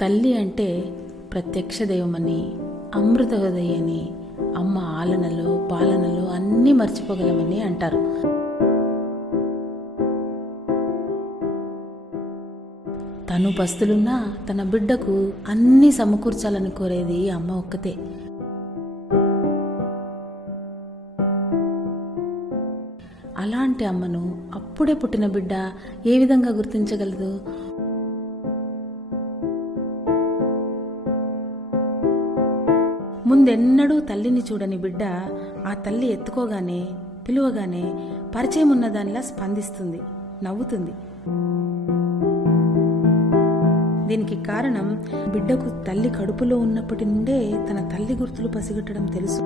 తల్లి అంటే ప్రత్యక్ష దైవమని, అమృత హృదయని, అమ్మ ఆలనలో పాలనలో అన్నీ మర్చిపోగలమని అంటారు. తను పస్తులున్నా తన బిడ్డకు అన్నీ సమకూర్చాలని కోరేది అమ్మ ఒక్కతే. అలాంటి అమ్మను అప్పుడే పుట్టిన బిడ్డ ఏ విధంగా గుర్తించగలదు? ముందెన్నడూ తల్లిని చూడని బిడ్డ ఆ తల్లి ఎత్తుకోగానే, పిలువగానే పరిచయం ఉన్నదానిలా స్పందిస్తుంది, నవ్వుతుంది. దీనికి కారణం బిడ్డకు తల్లి కడుపులో ఉన్నప్పటి నుండే తన తల్లి గుర్తులు పసిగట్టడం తెలుసు.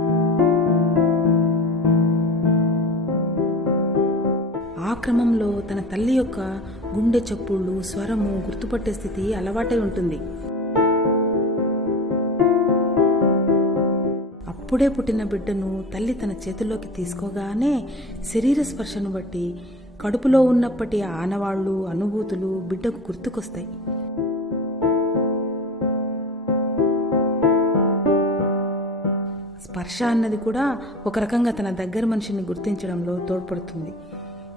ఆ క్రమంలో తన తల్లి యొక్క గుండె చప్పుళ్ళు, స్వరము గుర్తుపట్టే స్థితి అలవాటై ఉంటుంది. అప్పుడే పుట్టిన బిడ్డను తల్లి తన చేతుల్లోకి తీసుకోగానే శరీర స్పర్శను బట్టి కడుపులో ఉన్నప్పటి ఆనవాళ్లు, అనుభూతులు బిడ్డకు గుర్తుకొస్తాయి. స్పర్శ అన్నది కూడా ఒక రకంగా తన దగ్గర మనిషిని గుర్తించడంలో తోడ్పడుతుంది.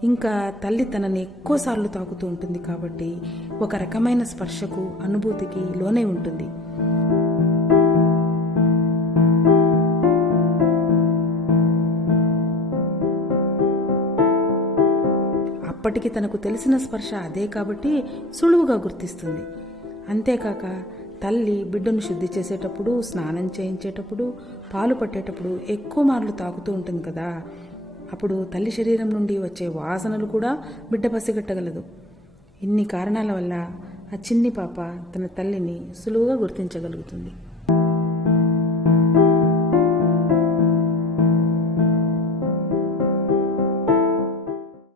ఇంకా తల్లి తనని ఎక్కువసార్లు తాకుతూ ఉంటుంది కాబట్టి ఒక రకమైన స్పర్శకు, అనుభూతికి లోనే ఉంటుంది. అప్పటికి తనకు తెలిసిన స్పర్శ అదే కాబట్టి సులువుగా గుర్తిస్తుంది. అంతేకాక తల్లి బిడ్డను శుద్ధి చేసేటప్పుడు, స్నానం చేయించేటప్పుడు, పాలు పట్టేటప్పుడు ఎక్కువ మార్లు తాకుతూ ఉంటుంది కదా. అప్పుడు తల్లి శరీరం నుండి వచ్చే వాసనలు కూడా బిడ్డ పసిగట్టగలదు. ఇన్ని కారణాల వల్ల ఆ చిన్ని పాప తన తల్లిని సులువుగా గుర్తించగలుగుతుంది.